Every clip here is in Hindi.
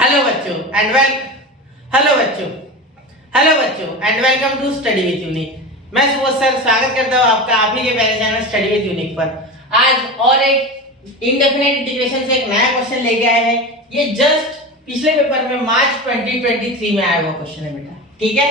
हेलो बच्चों and welcome to study with unique. मैं सुबोध सर स्वागत करता हूँ आपका आप ही के पहले चैनल स्टडी विद यूनिक पर। आज और एक इंडेफिनेट इंटीग्रेशन से एक नया क्वेश्चन लेके आए हैं। ये जस्ट पिछले पेपर में मार्च 2023 में आया हुआ क्वेश्चन है बेटा, ठीक है।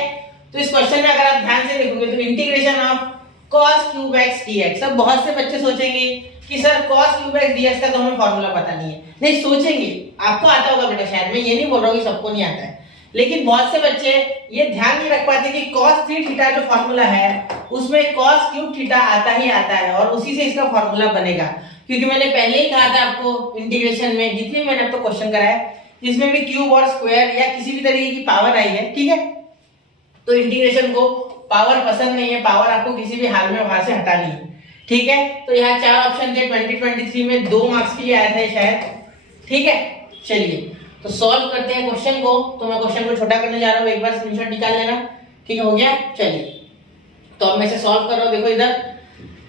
तो इस क्वेश्चन में अगर आप ध्यान से देखोगे तो integration of cos cube x dx। अब बहुत से बच्चे सोचेंगे कि sir cos cube x dx का तो हमें फॉर्मूला पता नहीं है। नहीं सोचेंगे, आपको आता होगा बेटा, शायद मैं ये नहीं बोल रहा हूँ कि सबको नहीं आता है, लेकिन बहुत से बच्चे ये ध्यान नहीं रख पाते कि cos 3 थीटा जो फॉर्मूला है उसमें cos क्यूब थीटा आता ही आता है और उसी से इसका फॉर्मूला बनेगा। क्योंकि मैंने पहले ही कहा था आपको इंटीग्रेशन में जितने मैंने आपको क्वेश्चन कराया जिसमें भी क्यूब और स्क्वायर या किसी भी तरीके की पावर आई है, ठीक है, तो इंटीग्रेशन को पावर पसंद नहीं है, पावर आपको किसी भी हाल में वहां से हटानी है, ठीक है। तो यहाँ चार ऑप्शन थे 2023 में, 2 मार्क्स के लिए आया था शायद, ठीक है। चलिए तो सॉल्व करते हैं क्वेश्चन को। तो मैं क्वेश्चन को छोटा करने जा रहा हूँ, एक बार स्क्रीनशॉट निकाल लेना, ठीक है, हो गया। चलिए तो अब मैं इसे सॉल्व कर रहा हूँ। देखो इधर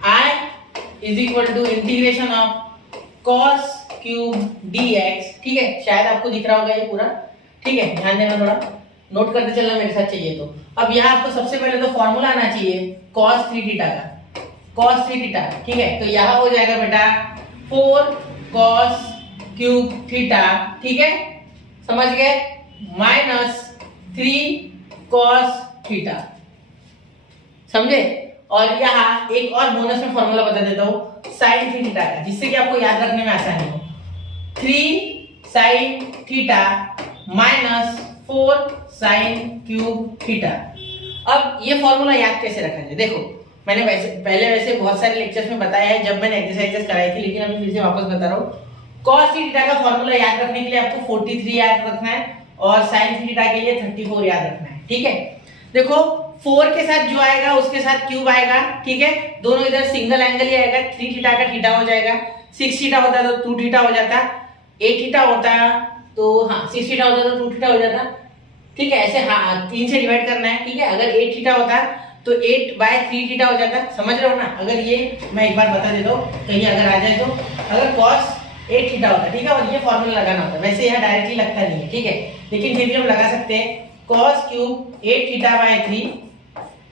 i is equal to integration of cos cube dx, ठीक है, शायद आपको दिख रहा होगा ये पूरा, ठीक है, ध्यान देना, थोड़ा नोट करते चलना मेरे साथ चाहिए। तो अब यहाँ आपको सबसे पहले तो फॉर्मूला आना चाहिए cos 3 थीटा का, cos 3 थीटा, ठीक है। तो यहाँ हो जाएगा बेटा 4 cos क्यूब थीटा, ठीक है, समझ गए, माइनस 3 cos थीटा, समझे। और यहाँ एक और बोनस में फॉर्मूला बता देता हूँ sin 3 थीटा का, जिससे कि आपको याद रखने में आसानी हो। 3 sin theta minus 4 sin cube theta. अब ये फॉर्मूला याद कैसे रखा जाए, देखो मैंने वैसे बहुत सारे लेक्चर्स में बताया है जब मैंने एक्सरसाइजेस कराई थी, लेकिन अभी फिर से वापस बता रहा हूँ। cos थीटा का फॉर्मूला याद रखने के लिए आपको 43 याद रखना है और sin थीटा के लिए 34 याद रखना है, ठीक है। देखो 4 के साथ जो आएगा उसके साथ क्यूब आएगा, ठीक है, दोनों इधर सिंगल एंगल ही आएगा। 3 थीटा का थीटा हो जाएगा, 6 थीटा होता तो 2 थीटा हो जाता, 8 थीटा होता तो हाँ 6 थीटा होता तो 2 थीटा हो जाता, ठीक है। ऐसे हाँ 3 से डिवाइड करना है, ठीक है। अगर 8 थीटा होता तो 8/3 थीटा हो जाता, समझ रहे हो ना। अगर ये मैं एक बार बता देता हूँ कहीं अगर आ जाए तो, अगर cos 8 थीटा होता, ठीक है, और ये फॉर्मूला लगाना होता, वैसे यहाँ डायरेक्टली लगता नहीं है, ठीक है, लेकिन फिर भी हम लगा सकते हैं cos क्यूब 8 थीटा/3,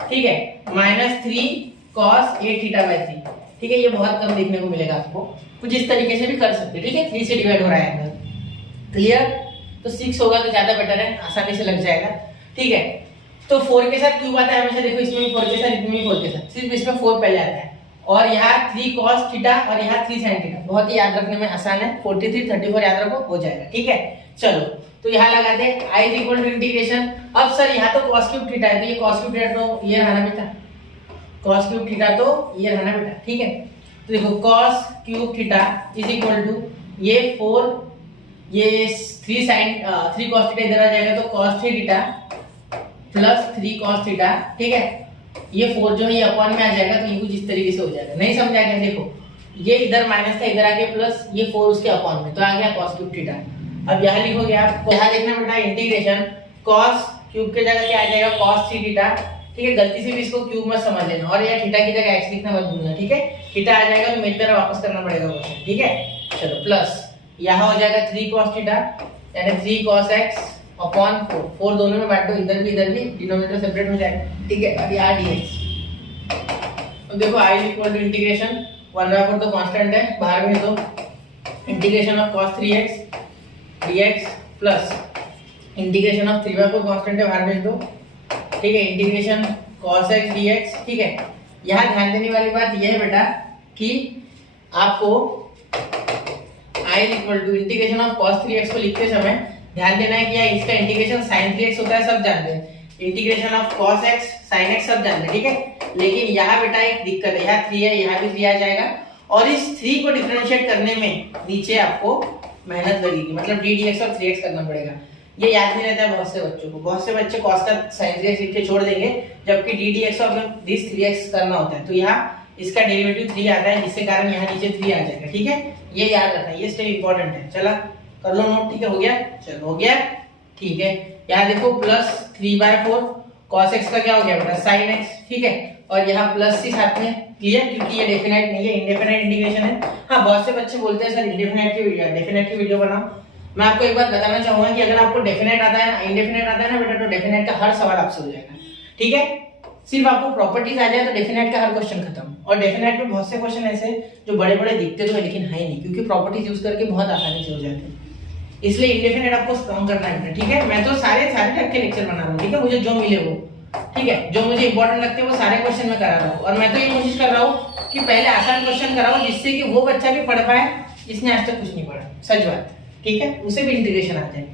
ठीक है, माइनस 3 cos 8 थीटा/3, ठीक है। ये बहुत कम देखने को मिलेगा आपको, कुछ इस तरीके से भी कर सकते हैं, ठीक है। 3 से डिवाइड हो रहा है एंगल, क्लियर। तो 6 होगा तो ज्यादा बेटर है, आसानी से लग जाएगा, ठीक है। तो 4 के साथ क्यूब आता है हमेशा, देखो इसमें भी 4 के साथ, इसमें भी 4 के साथ, सिर्फ इसमें 4 पहले आता है और यहाँ 3 cos थीटा और यहाँ 3 sin थीटा, बहुत ही याद रखने में आसान है। 43 34 याद रखो, हो जाएगा, ठीक है। चलो तो यहाँ लगा दे i is equal to integration. अब सर यहाँ तो cos क्यूब थीटा है, तो ये cos क्यूब थीटा तो ये रहना बेटा, cos क्यूब थीटा तो ये रहना बेटा, ठीक है। तो देखो cos cube theta is equal to ये 4, ये 3 cos थीटा इधर आ जाएगा तो cos 3 theta plus 3 cos theta, ठीक है। ये 4 जो है ये अपॉन में आ जाएगा, तो ये कुछ इस तरीके से हो जाएगा। नहीं समझा क्या, देखो ये इधर माइनस था, इधर आके प्लस, ये 4 उसके अपॉन में, तो आ गया cos क्यूब थीटा। अब यहाँ लिखोगे आप, यहाँ देखना बेटा इंटीग्रेशन cos क्यूब के जगह क्या आ जाएगा cos 3 थीटा, ठीक है। गलती से भी इसको क्यूब मत समझ लेना और यहाँ थीटा की जगह x लिखना मत भूलना, ठीक है। थीटा आ जाएगा तो मेरी तरफ वापस करना पड़ेगा वो, ठीक है। चलो प्लस यहाँ हो जाएगा 3 cos थीटा यानी 3 cos x अपॉन 4 दोनों में बांट दो, इधर भी डिनोमिनेटर सेपरेट हो जाएगा, ठीक है। अब यहाँ dx, तो देखो i इक्वल टू इंटीग्रेशन 1/4 तो कांस्टेंट है, बाहर भेज दो, integration of cos 3x dx plus integration of 3/4 constant है, बाहर भेज दो, ठीक है, इंटीग्रेशन cos x dx, ठीक है। यहाँ ध्यान देने वाली बात यह है बेटा कि आपको i equal to integration of cos 3x को लिखते समय ध्यान देना है कि यार इसका इंटीग्रेशन sin 3x होता है, सब जानते हैं, integration of cos x sin x सब जानते हैं, ठीक है। लेकिन यहाँ बेटा एक दिक्कत है, यहाँ 3 है, यहाँ भी 3 आ जाएगा और इस 3 को डिफरेंशिएट करने में नीचे आपको मेहनत लगेगी, मतलब d dx और 3x करना पड़ेगा। ये याद नहीं रहता है बहुत से बच्चों को, बहुत से बच्चे cos का sin 3x लिख के छोड़ देंगे, जबकि d dx और दिस 3x करना होता है। तो यहाँ इसका डेरिवेटिव 3 आता है, जिसके कारण यहाँ नीचे 3 आ जाएगा, ठीक है। ये याद रखना, ये स्टेप इंपॉर्टेंट है। चला कर लो नोट, ठीक है, हो गया, चलो हो गया, ठीक है। यहाँ देखो प्लस 3/4 cos x का क्या हो गया बेटा sin x, ठीक है, और यहाँ प्लस सी साथ में, क्लियर, क्योंकि ये डेफिनेट नहीं है, इंडेफिनेट इंटीग्रेशन है। हाँ बहुत से बच्चे बोलते हैं सर इंडेफिनेट की वीडियो डेफिनेट की वीडियो बनाओ, मैं आपको एक बात बताना चाहूंगा कि अगर आपको डेफिनेट आता है ना, इंडेफिनेट आता है ना बेटा, तो डेफिनेट का हर सवाल आपसे हो जाएगा, ठीक है। सिर्फ आपको प्रॉपर्टीज आ जाए तो डेफिनेट का हर क्वेश्चन खत्म। और डेफिनेट में बहुत से क्वेश्चन ऐसे जो बड़े बड़े दिखते तो है लेकिन है नहीं, क्योंकि प्रॉपर्टीज यूज करके बहुत आसानी से हो जाते हैं। इसलिए इंडेफिनेट आपको स्ट्रॉन्ग करना है, ठीक है। मैं तो सारे टाइप के लेक्चर बना रहा हूँ, ठीक है, मुझे जो मिले वो, ठीक है, जो मुझे इंपॉर्टेंट लगते हैं वो सारे क्वेश्चन मैं करा रहा हूँ। और मैं तो ये कोशिश कर रहा हूँ कि पहले आसान क्वेश्चन कराऊं, जिससे कि वो बच्चा भी पढ़ पाए जिसने आज तक कुछ नहीं पढ़ा, सच बात, ठीक है, उसे भी इंटीग्रेशन आ जाए,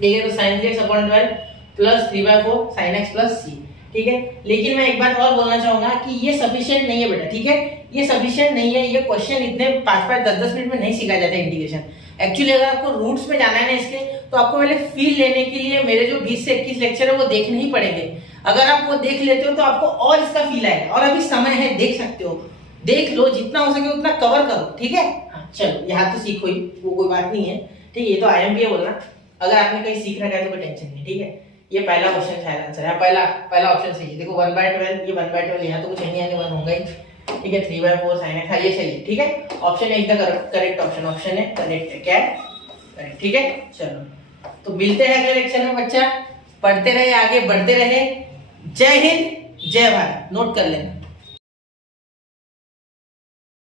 ठीक है। तो sin 3x/12 plus 3/4 sin x plus c, ठीक है। लेकिन मैं एक बात और बोलना चाहूंगा कि ये सफिशिएंट नहीं है बेटा, ठीक है, ये सफिशिएंट नहीं है। ये क्वेश्चन इतने 5-5 10-10 मिनट में नहीं सीखा जाता इंटीग्रेशन। एक्चुअली अगर आपको रूट्स में जाना है ना इसके, तो आपको पहले फील लेने के लिए मेरे जो 20 से 21 लेक्चर है वो देखने ही पड़ेंगे। अगर आप वो देख लेते हो तो आपको और इसका फील आएगा। और अभी समय है, देख सकते हो, देख लो, जितना हो सके उतना कवर करो, ठीक है। हाँ चलो, यहाँ तो सीखो ही, वो कोई बात नहीं है, ठीक है। ये तो IMP है बोलना, अगर आपने कहीं सीख रखा है तो कोई टेंशन नहीं, ठीक है। ये पहला क्वेश्चन शायद आंसर है, पहला ऑप्शन सही है। देखो 1/12, ये 1/12 यहाँ तो कुछ नहीं आने, 1 होगा ही, ठीक है। 3/4 sin x, ये सही है, ठीक है। ऑप्शन है एकदम करेक्ट ऑप्शन, ऑप्शन है करेक्ट है, क्या है करेक्ट, ठीक है। चलो तो मिलते हैं अगले लेक्चर में बच्चा, पढ़ते रहे, आगे बढ़ते रहे। जय हिंद, जय भारत, नोट कर लेना।